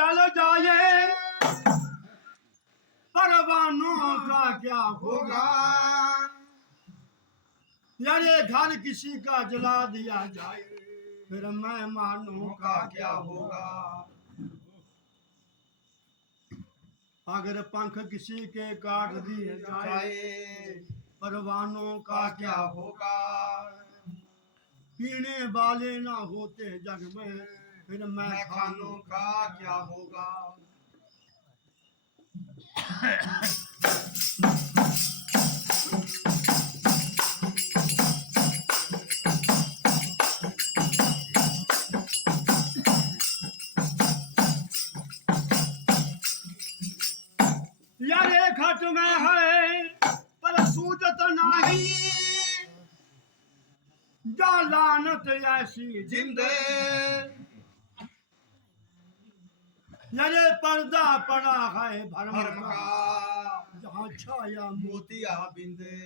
जल जाए परवानों का क्या होगा, यारे घर किसी का जला दिया जाए फिर मेहमानों का क्या होगा। अगर पंख किसी के काट दिए जाए परवानों का क्या होगा। पीने वाले ना होते जग में फिर मैखानों का क्या होगा। यारे खट में है पर सूझत नहीं, जा लानत ऐसी जिंदे। यारे पर्दा पड़ा है भरम का जहाँ छाया मोतिया बिंदे।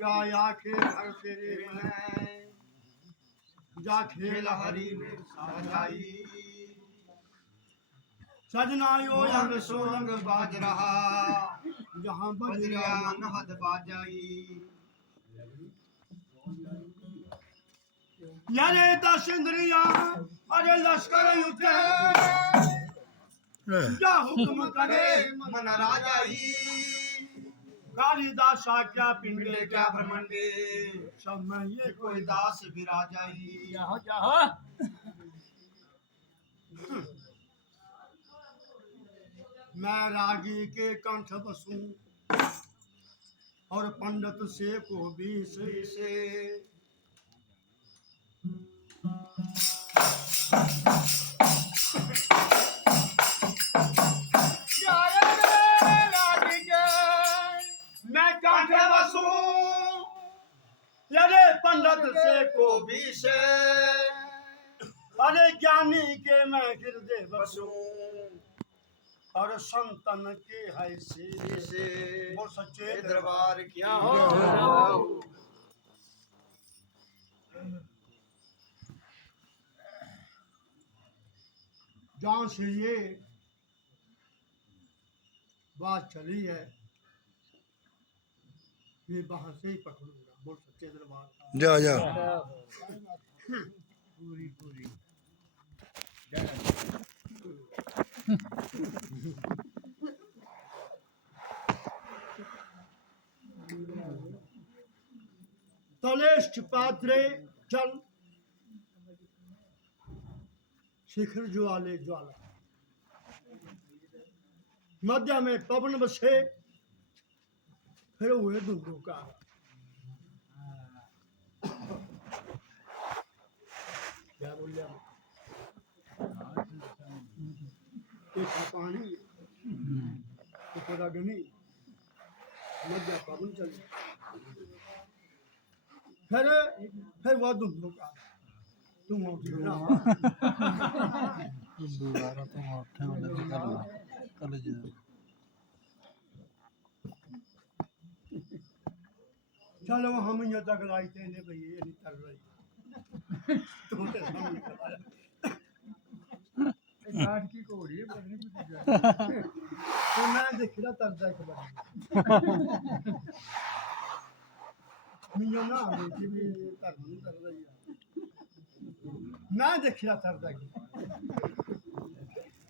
गया खेल हर तेरे में जा खेल हरी में सजाई। सजना यो रंग सोरंग बाज रहा जहाँ बजरिया नहद बाजाई। यारे दस इंद्रिया अरे लश्कर उठे जा हुक्म करे मन राजाई। कालिदासा क्या पिंडे क्या ब्रह्मंडे सब में ये कोई दास विराजाई। जाहो जाहो मैं रागी के कंठ बसूं और पंडित से को भी से। मैं कंठ बसूं अरे पंडित से को भी से। अरे ज्ञानी के मैं हृदय बसूं और संतन के है से वो सच्चे दरबार क्या हो। जहाँ से ये बात चली है ये वहां से ही पकड़ूंगा। बोल सच्चे दरबार जा जा पूरी पूरी तलेष्ठ पात्रे जल शिखर ज्वाले ज्वाला। मध्य में पवन बसे फिर हुए धुंधुकार। क्या बोल रहे एक पानी एक अग्नि मध्य पवन चले फिर वह धुंधुकार। तुम दोबारा तुम उठे होने कल जा चलो हम ये तक लाइते ने भाई ये नहीं कर रही तुम्हारे सामने काट की कोड़ी है बदनी कुछ तो मैं देख रहा तरदा एक बार मियो ना बेटी भी कर नहीं कर रही है मैं देख रहा तरदा की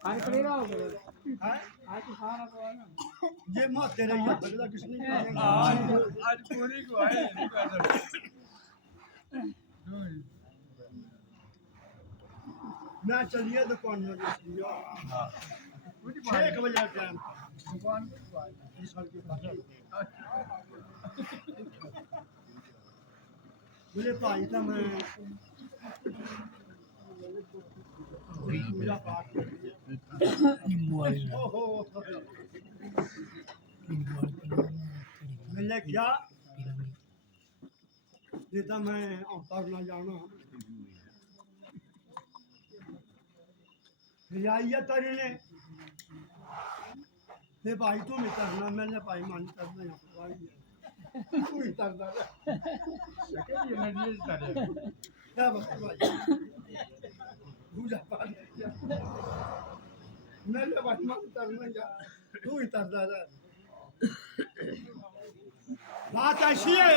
आज करेगा हो है आज खाना को है ना ये मत तेरे ये बगला किसने आज पूरी को है नहीं कर मैं चलिए दुकान में लिया 6 बजे टाइम दुकान पे इस साल की बात बोले भाई था मैं पूजा पाठ ओहो मैंने क्या देता मैं अवतार ना जाना रियायत ने हे भाई तुम ही करना, मैंने भाई मान करना यहाँ पर भाई तू ही करना ये नदिये करे क्या बस भाई पूजा पाठ मैंने भाई मान करना या तू ही करना रहा। बात ऐसी है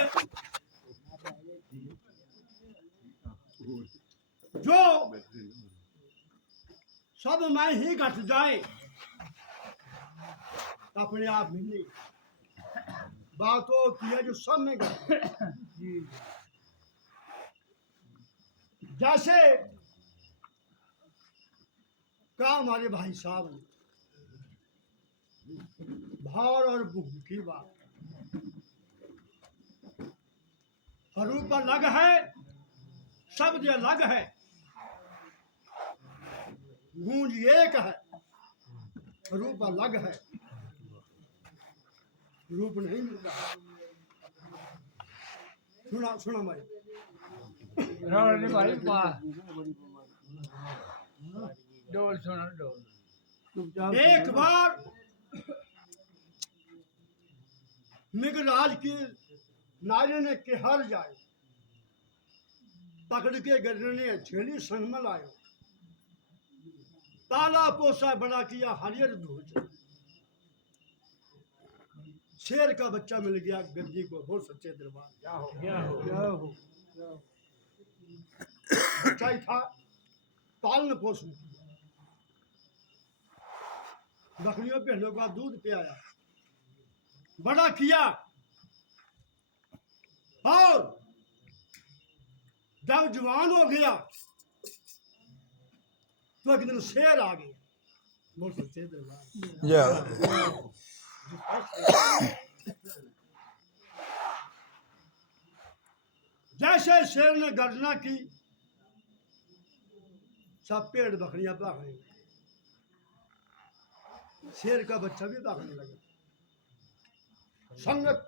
जो सब मैं ही घट जाए अपने आप में नहीं, बात होती है जो सब में घट जैसे कहा हमारे भाई साहब ने भार और भूख की बात रूप अलग है, शब्द अलग है, गूंज एक है, रूप अलग है, रूप नहीं मिलता। सुना सुना भाई रोने भाई वाह डोल सुनो डोल एक बार मिगराज की नारे ने केहर जाए पकड़ के गरने छेली संग में लायो ताला पोसा बड़ा किया हरियर धूज शेर का बच्चा मिल गया गद्दी को बोल सच्चे दरबार क्या हो बच्चा ही था पालन पोषण बकरियों भेड़ों का दूध पियाया बड़ा किया और जब जवान हो गया तो एक दिन शेर आ गया बोल सच्चे दरबार जैसे शेर ने गर्जना की सब पेड़ बकरियां भागने लगी, शेर का बच्चा भी भागने लगा। संगत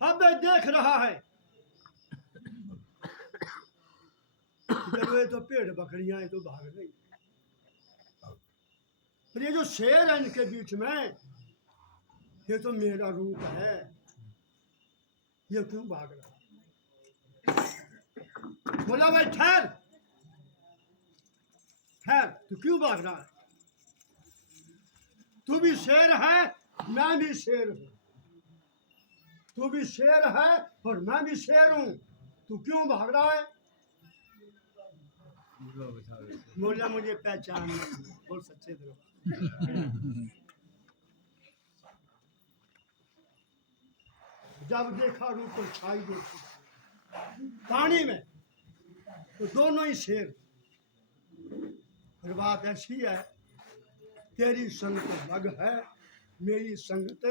अब देख रहा है ये तो पेड़ बकरियां तो भाग गई, पर ये जो शेर है इनके बीच में ये तो मेरा रूप है, ये क्यों भाग रहा? बोला भाई ठहर ठहर, तू क्यों भाग रहा है? तू भी शेर है मैं भी शेर हूं, तू भी शेर है और मैं भी शेर हूं, तू क्यों भाग रहा है? बोला मुझे पहचान नहीं, बोल सच्चे दरबार जब देखा रूप पर छाई देखी पानी में तो दोनों ही शेर। और बात ऐसी है तेरी संगत अलग है मेरी संगत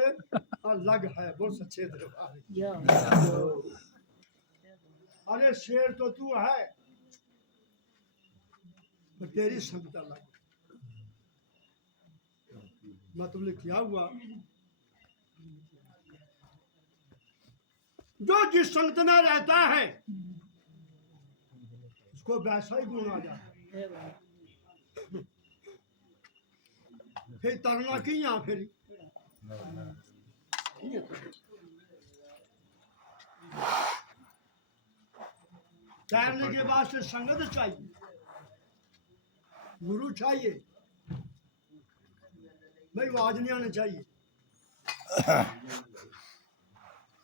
अलग है, बोल सच्चे दरबार। अरे शेर तो तू है तो तेरी संगत अलग। मतलब क्या हुआ जो जिस संगत में रहता है उसको वैसा ही गुण आ जाता है। फिर तरना की यहाँ फिर तैरने के बाद से संगत चाहिए, गुरु चाहिए, भाई आवाज नहीं आना चाहिए।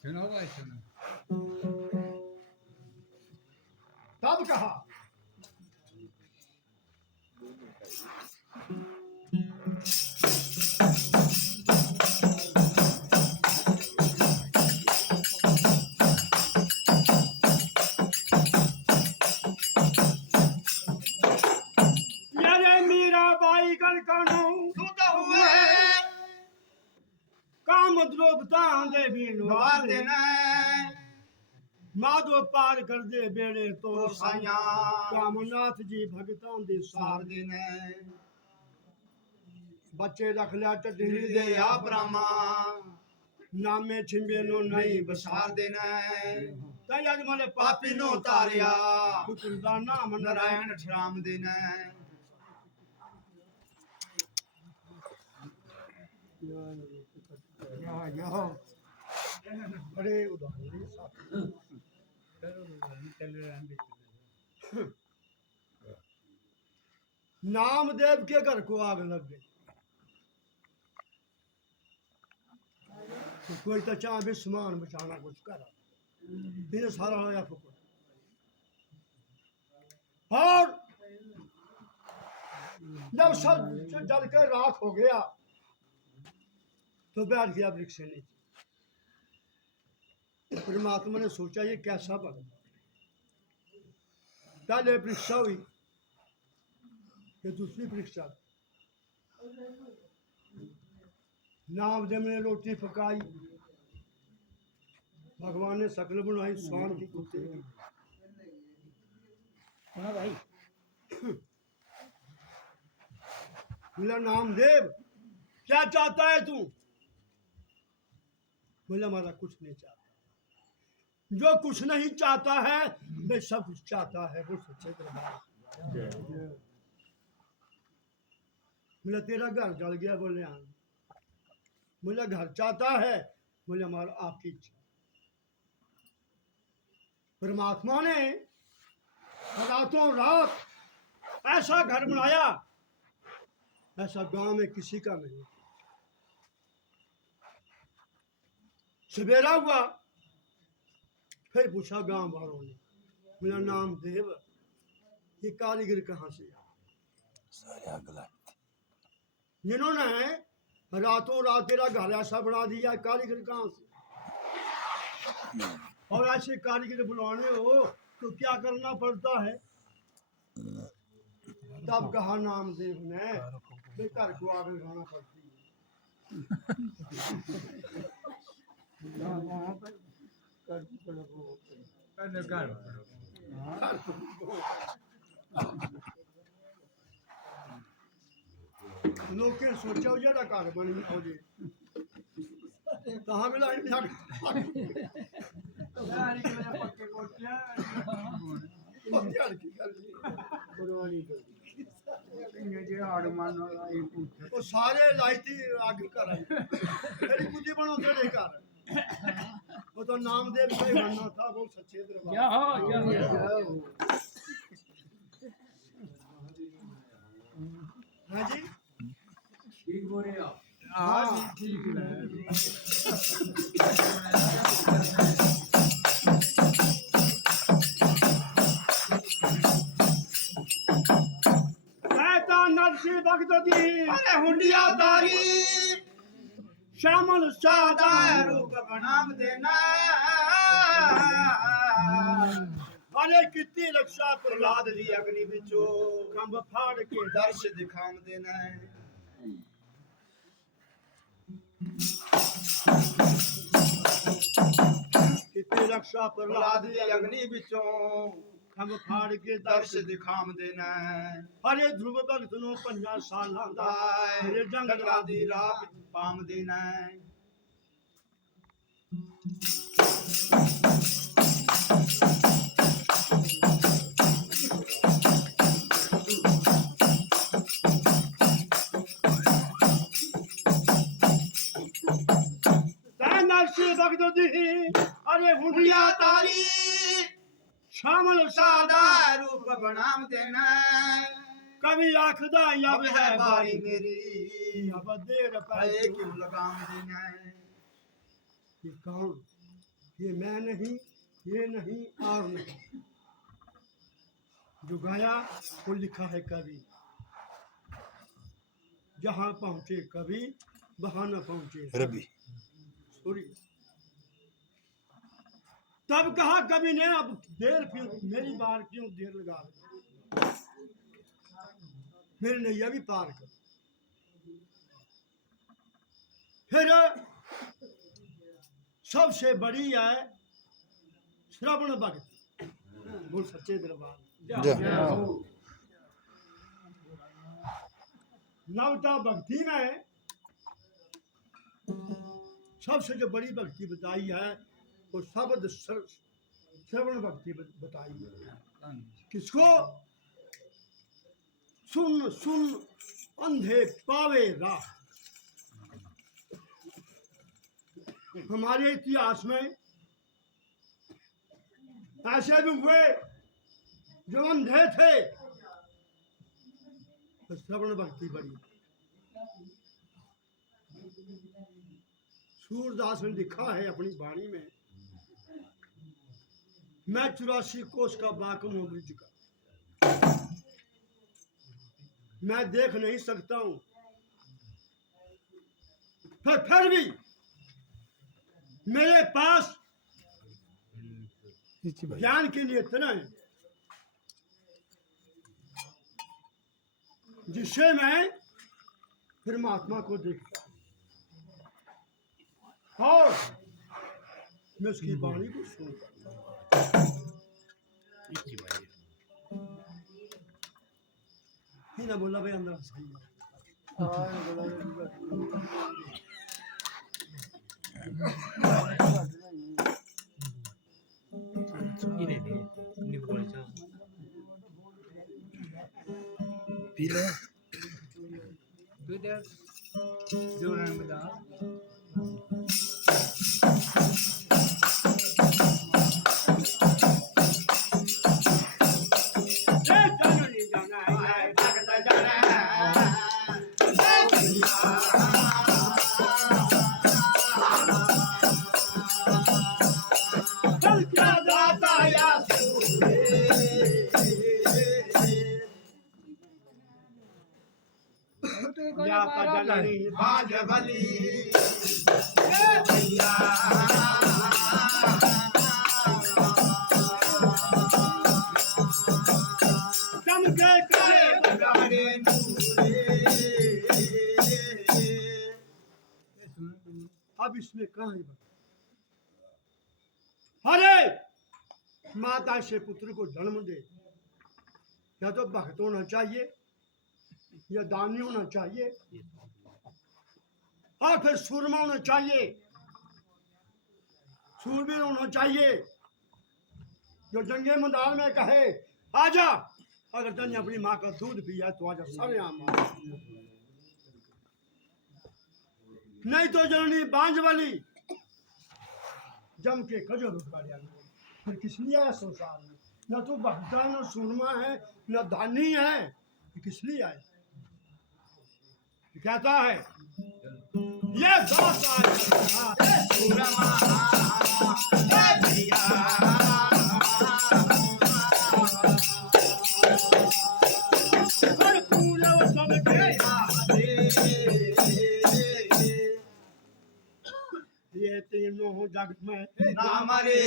सुनो भाई सुनो तब कहा यारे मीरा बाई कर कानू तू तो हुआ काम द्रोपता दे भी नवार देना माधो पार कर दे बेड़े तो साया कामनाथ जी भगतां दे सार देने बच्चे रख लिया टटली दे आ ब्रह्मा नामे छिंबे नो नहीं बसार देना तई अज मले पापी नो तारिया हुकुम दा नाम नारायण ठराम देना यहाँ बड़े उदाहरण चले रहने नामदेव के घर को आग लग गई तो कोई तो चाह भी सामान बचाना कुछ करा फिर सारा होया फुक और जब सब जल कर राख हो गया तो बैठ गया वृक्ष से नीचे परमात्मा ने सोचा ये कैसा बना पहले परीक्षा हुई फिर दूसरी परीक्षा नामदेव ने रोटी पकाई भगवान ने शकल बनाई स्वान की कुत्ते की भाई बोला नामदेव क्या चाहता है तू बोला हमारा कुछ नहीं चाहता जो कुछ नहीं चाहता है वे सब कुछ चाहता है वो सच्चे दरबार बोला तेरा घर जल गया बोले हाँ बोला घर चाहता है बोले हमारा आपकी इच्छा परमात्मा ने रातों रात ऐसा घर बनाया ऐसा गांव में किसी का नहीं सवेरा हुआ फिर पूछा गांव वालों ने मेरा नाम देव ये कारीगर कहाँ से आया जिन्होंने रातों रात तेरा घर ऐसा बना दिया कारीगर कहाँ से और ऐसे कारीगर बुलाने हो तो क्या करना पड़ता है तब कहा नामदेव ने घर को आग लगाना पड़ती है लोग के सोचा हो जरा घर बन हो जे कहाँ मिला पक्के कोठिया वो सारे लाइती आग कर मेरी बुद्धि बनो तेरे घर वो तो नामदेव का ही बनना था वो सच्चे दरबार हाँ जी ठीक बोल रहे आप हाँ ठीक है कहता नरसी भक्त दी अरे हुंडिया तारी श्यामल सादा रूप बनाम देना अरे कितनी रक्षा प्रहलाद दी अग्नि बिचो खंभ फाड़ के दर्श दिखाम देना कितनी रक्षा प्रहलाद दी अग्नि बिचो खंभ फाड़ के दर्श दिखाम देना अरे ध्रुव भगत नो 50 साल दाए जंगला दी राह पाम देना नरसी भक्त दी अरे हुंडिया तारी श्यामल सादा सादा रूप बनाम देना कभी आखदा अब है बारी मेरी अब देर पाए पाए क्यों लगाम देना ये कौन ये मैं नहीं ये नहीं और नहीं जो गाया वो लिखा है कवि जहाँ पहुँचे कवि वहाँ न पहुँचे रवि सूर्य तब कहा कवि ने अब देर फिर मेरी बार क्यों देर लगा रहे? मेरी नैया भी पार कर फिर सबसे बड़ी है श्रवण भक्ति बोल सच्चे दरबार नवता भक्ति में सबसे जो बड़ी भक्ति बताई है वो शब्द श्रवण भक्ति बताई है किसको सुन सुन अंधे पावे राह हमारे इतिहास में ऐसे भी हुए जो अंधे थे तो श्रवण भक्ति बड़ी। सूरदास ने लिखा है अपनी वाणी में, मैं 84 कोस का बाकम हूं ब्रिज का, मैं देख नहीं सकता हूं, फिर भी मेरे पास ज्ञान के लिए इतना है जिससे मैं फिर महात्मा को देखता और मैं उसकी वाणी को सुनता। ही ना बोला भाई अंदर सही है। पी ले दूध जोरन बता बाजबली अब इसमें कहानी अरे माता से पुत्र को जन्म दे, या तो भक्त होना चाहिए या दानी होना चाहिए और फिर सूरमा होना चाहिए, सूरवीर होना चाहिए जो जंगे मैदान में कहे आजा, अगर तने अपनी माँ का दूध पिया तो आजा सारे आम नहीं तो जननी बांझ वाली जम के कजो रुकवाड़िया फिर किस लिए आया संसार में? न तो भक्ता न सूरमा है न दानी है, किस लिए आए? कहता है ये दास ये तीनों जगत में नाम रे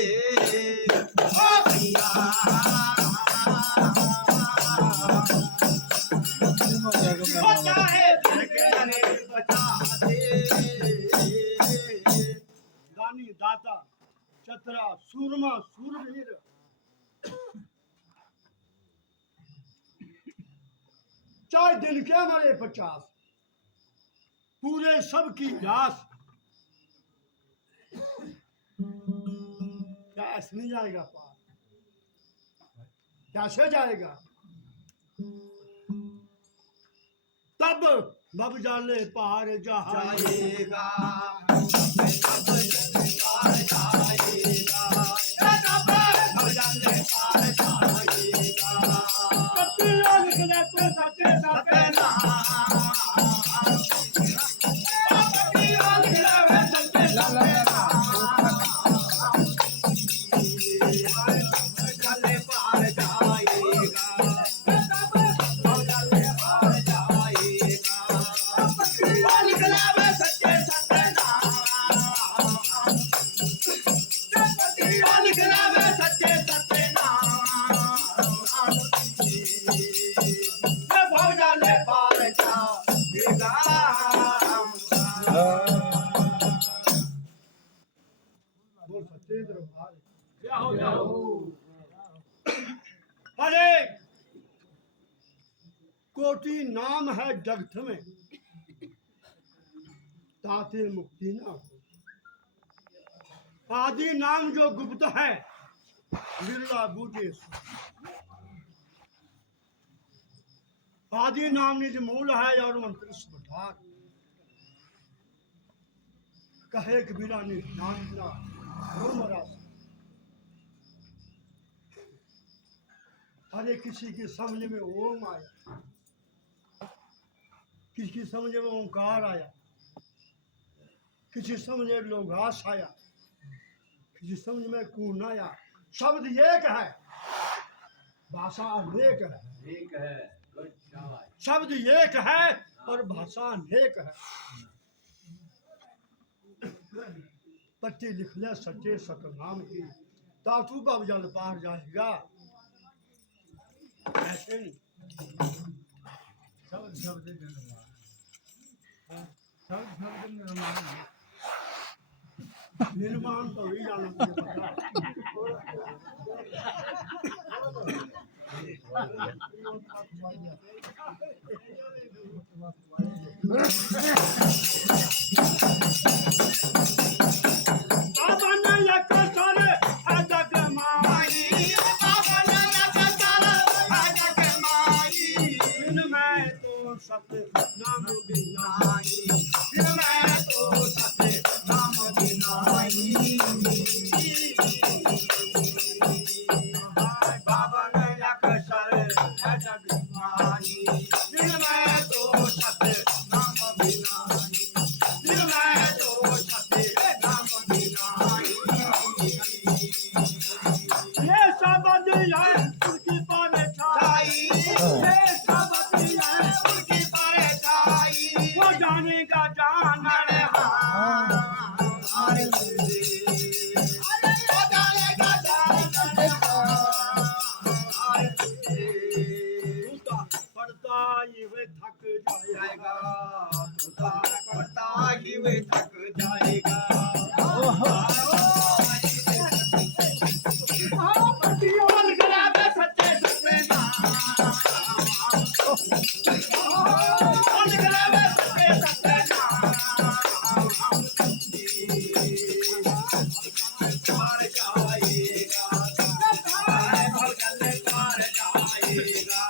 दानी दाता चतरा सूरमा सूरवीर चाहे दिन के हमारे 50 पूरे सब की घास क्या ऐसे नहीं जाएगा पार? कैसे जाएगा? तब बब जाले पार जाएगा अरे कोटि नाम है जगत में ताते मुक्ति ना हो, आदि नाम जो गुप्त है बिरला बूटे आदि नाम निज मूल है और मंत्र सुधार कहे कबीरा ने नानकना रोम रास। अरे किसी की समझ में ओम आया, किसी की समझ में ओंकार आया, किसी समझ में लोगास आया, किसी समझ में कून आया। शब्द एक है, भाषा अनेक है। ठीक है, गुड शाबाश। शब्द एक है और भाषा अनेक है। पट्टी लिख ले सच्चे सतनाम की, तातू बब जल पार जाएगा। ऐसे नहीं, शब्द शब्द निर्माण, शब्द शब्द निर्माण। निर्माण तो ही जाना मुझे पता। बाबा ने एक सारे है जग माई, बाबा ने एक सारे है जग माई। बिन मैं तो सत नाम बिनाई, बिन मैं तो सत नाम बिनाई। बाबा ने एक सारे है जग माई, बिन मैं तो सत नाम बिनाई, बिन मैं तो सत नाम बिनाई। ये शब्द है उनकी परछाई, ये शब्द है उनकी परछाई। वो जानेगा जानन हार दे, वो जानेगा जानन हार दे। उसका पढ़ता ही वे थक जाएगा, उसका पढ़ता ही वे थक जाएगा। मन गलावे सच्चे सच्चे नाम, मन गलावे सच्चे सच्चे नाम। पार जाएगा, भगल पार जाएगा।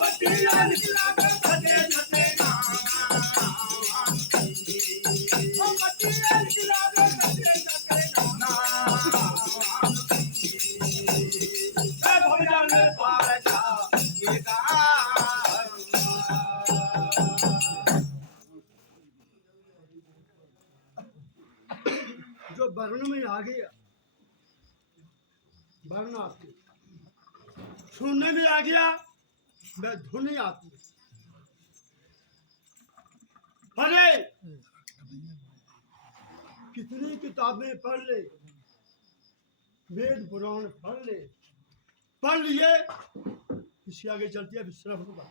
पट्टियाँ निकलावे सच्चे सच्चे नाम, पट्टियाँ निकलावे सच्चे सच्चे नाम। भगल पार जाएगा। जो वर्ण में आ गया, वर्ण आती, सुनने में आ गया, वह धुनी आती। अरे कितनी किताबें पढ़ ले, वेद पुराण पढ़ ले, पढ़ लिए, इसके आगे चलती है सिर्फ होगा।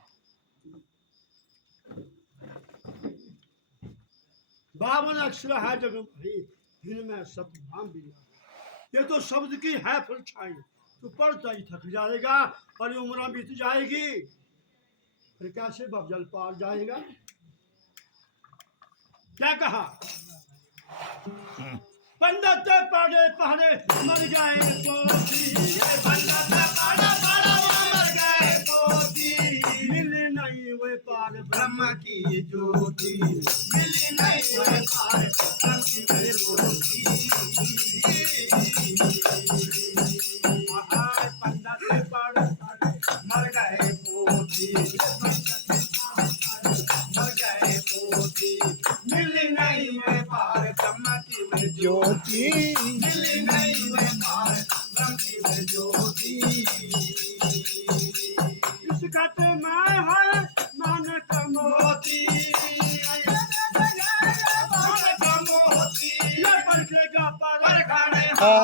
बावन अक्षर है जग भरी, इनमें सब नाम भी। ये तो शब्द की है परछाई, तो पढ़ता ही थक जाएगा और ये उम्र बीत जाएगी, फिर कैसे बबजल पार जाएगा। क्या कहा? पंडित पढ़े पढ़े मर गए पोती, पंडित पढ़े पढ़े मर गए पोती। मिले नहीं वे पार ब्रह्म की ज्योति, मिले नहीं वे पार ब्रह्म की ज्योति। पंडित पढ़े मर गए पोती, मर गए पोती। मिले नहीं वे पार ब्रह्म की ज्योति, मिले नहीं वे पार ब्रह्म की ज्योति। इस घट में है नानक मोती, नानक मोती। ये परखेगा परखाने Oh,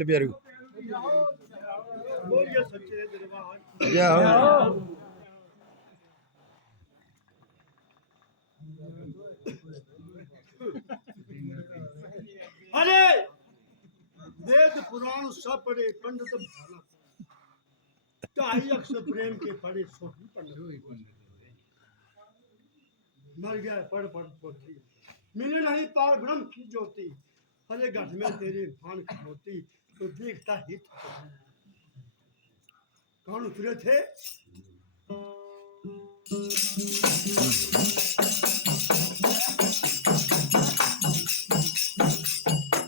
बड़े प्यारे बोलिए सच्चे दरबार जय हो अरे वेद पुराण सब पढ़े पंडित भाना ढाई अक्षर प्रेम के पढ़े सो ही पंडित मर गया पढ़ पढ़ पोथी मिले नहीं पार ब्रह्म की ज्योति अरे घट में तेरे भान की होती तो देखता ही था कौन उतरे थे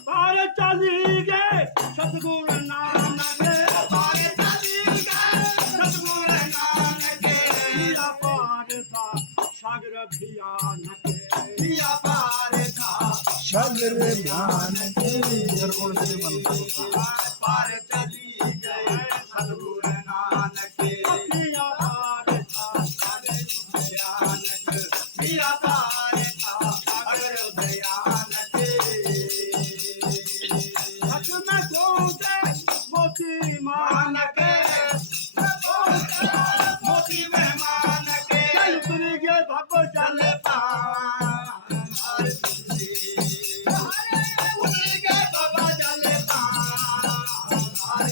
पार चली गए सतगुरु नानक पार चली गए सतगुरु नानक लिया पार था सागर अभियान लिया पार था सागर ध्यान के जरकोड़ से मन पार चली गए सतगुरु नानक लिया पार था पिया पार था अगर दयान के हक में सोचे मोती मान मानक मोती मेहमान के चल तुर गए भप चल चल पार उतर गए बाबा चल पार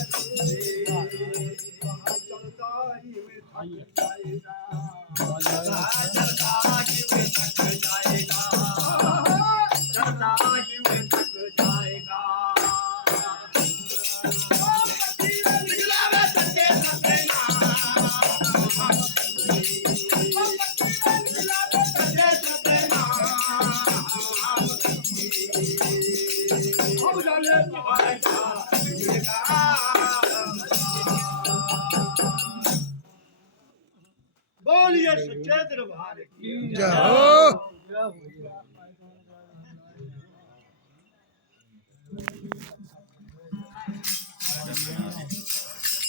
चलता ही में थक चलता ही वे थक जाएगा चलता ही वे थक जाएगा निकला वे सच्चे सच्चे नाम निकला वे सच्चे सच्चे नाम अब जाने पाएगा बोलिए सच्चे दरबार की जय हो